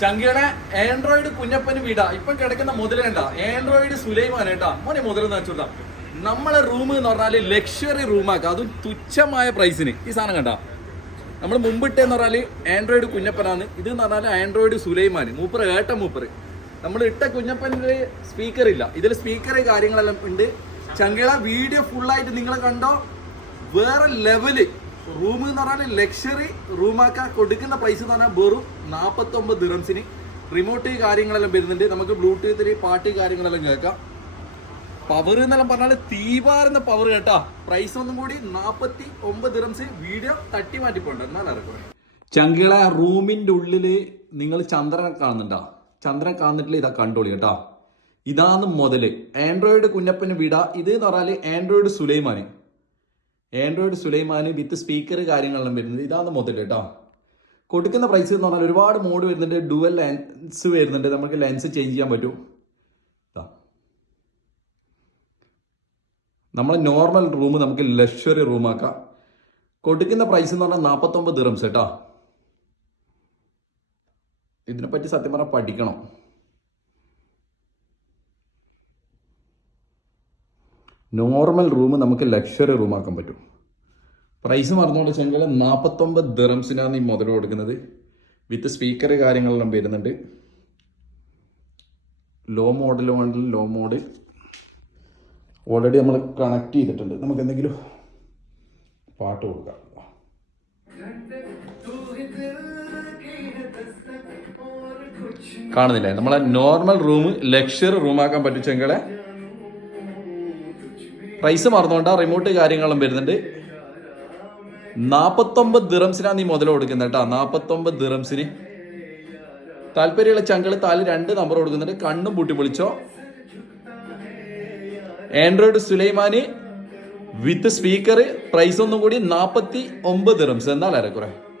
ചങ്കിയുടെ Android Kunjappan വീടാ. ഇപ്പൊ കിടക്കുന്ന മുതലേണ്ട ആൻഡ്രോയിഡ് സുലൈമാൻ കേട്ടാ മോനെ മുതലെന്ന് വെച്ചോട്ടാ നമ്മളെ റൂം എന്ന് പറഞ്ഞാൽ ലക്ഷറി റൂമാക്ക അതും തുച്ഛമായ പ്രൈസിന് ഈ സാധനം കണ്ട. നമ്മൾ മുമ്പിട്ടെന്ന് പറഞ്ഞാൽ ആൻഡ്രോയിഡ് കുഞ്ഞപ്പനാണ്. ഇത് എന്ന് പറഞ്ഞാൽ ആൻഡ്രോയിഡ് സുലൈമാൻ മൂപ്പർ ഏട്ട മൂപ്പർ നമ്മൾ ഇട്ട കുഞ്ഞപ്പനിൽ സ്പീക്കർ ഇല്ല. ഇതിൽ സ്പീക്കർ കാര്യങ്ങളെല്ലാം ഉണ്ട്. ചങ്കിള വീഡിയോ ഫുള്ളായിട്ട് നിങ്ങൾ കണ്ടോ? വേറെ ലെവൽ റൂം എന്ന് പറഞ്ഞാൽ ലക്ഷറി റൂമാക്കാൻ കൊടുക്കുന്ന പ്രൈസ് എന്ന് പറഞ്ഞാൽ വെറും നാൽപ്പത്തൊമ്പത് ദിറംസിന് റിമോട്ട് കാര്യങ്ങളെല്ലാം വരുന്നുണ്ട്. നമുക്ക് ബ്ലൂടൂത്തിൽ പാട്ട് കാര്യങ്ങളെല്ലാം കേൾക്കാം. പവർ എന്നെല്ലാം പറഞ്ഞാൽ തീപാറുന്ന പവർ കേട്ടോ. പ്രൈസ് ഒന്നും കൂടി നാൽപ്പത്തി ഒമ്പത് ദിറംസ് വീഡിയോ തട്ടി മാറ്റിപ്പോണ്ട്. പോണ്ട എന്നാൽ ഇറക്കും ചങ്കിള റൂമിന്റെ ഉള്ളിൽ നിങ്ങൾ ചന്ദ്രനെ കാണുന്നുണ്ടോ? ചന്ദ്രൻ കാണുന്നിട്ടില്ല. ഇതാ കണ്ടോളി കേട്ടോ. ഇതാണ് മുതൽ ആൻഡ്രോയിഡ് കുഞ്ഞപ്പന് വിട. ഇത് എന്ന് പറഞ്ഞാൽ android Sulaiman. Android Sulaiman with speaker കാര്യങ്ങളെല്ലാം വരുന്നത്. ഇതാണ് മൊത്തത്തിൽ കേട്ടോ കൊടുക്കുന്ന പ്രൈസ് എന്ന് പറഞ്ഞാൽ ഒരുപാട് മോഡ് വരുന്നുണ്ട്. ഡുവൽ ലെൻസ് വരുന്നുണ്ട്. നമുക്ക് ലെൻസ് ചേഞ്ച് ചെയ്യാൻ പറ്റും. നമ്മളെ നോർമൽ റൂം നമുക്ക് ലക്ഷറി റൂമാക്കാം കൊടുക്കുന്ന പ്രൈസ് എന്ന് പറഞ്ഞാൽ നാൽപ്പത്തൊമ്പത് ദിറംസ് കേട്ടോ ഇതിനെപ്പറ്റി സത്യം പറഞ്ഞാൽ പഠിക്കണം. നോർമൽ റൂം നമുക്ക് ലക്ഷറി ആക്കാൻ പറ്റും. പ്രൈസ് മറന്നുകൊണ്ട് വെച്ചാൽ നാൽപ്പത്തൊമ്പത് ദിറംസിനാണ് ഈ മുതൽ കൊടുക്കുന്നത്. വിത്ത് സ്പീക്കർ കാര്യങ്ങളെല്ലാം വരുന്നുണ്ട്. ലോ മോഡൽ വേണമെങ്കിൽ ലോ മോഡ് ഓൾറെഡി നമ്മൾ കണക്ട് ചെയ്തിട്ടുണ്ട്. നമുക്ക് എന്തെങ്കിലും പാട്ട് കൊടുക്കാം. കാണുന്നില്ലേ? നമ്മളെ നോർമൽ റൂം ലക്ഷറി റൂമാക്കാൻ പറ്റിച്ചെങ്കിലെ പ്രൈസ് മറന്നുകൊണ്ട് റിമോട്ട് കാര്യങ്ങളും വരുന്നുണ്ട്. നാപ്പത്തൊമ്പത് ദിറംസിനാണ് നീ മുതൽ കൊടുക്കുന്നത് കേട്ടോ നാപ്പത്തൊമ്പത് ദിറംസിന് താല്പര്യമുള്ള ചങ്കൾ താൽ രണ്ട് നമ്പർ കൊടുക്കുന്നുണ്ട്. കണ്ണും പൂട്ടി വിളിച്ചോ android Sulaiman with speaker price ഒന്നും കൂടി നാപ്പത്തി ഒമ്പത് ദിറംസ് എന്നാൽ ഏറെക്കുറെ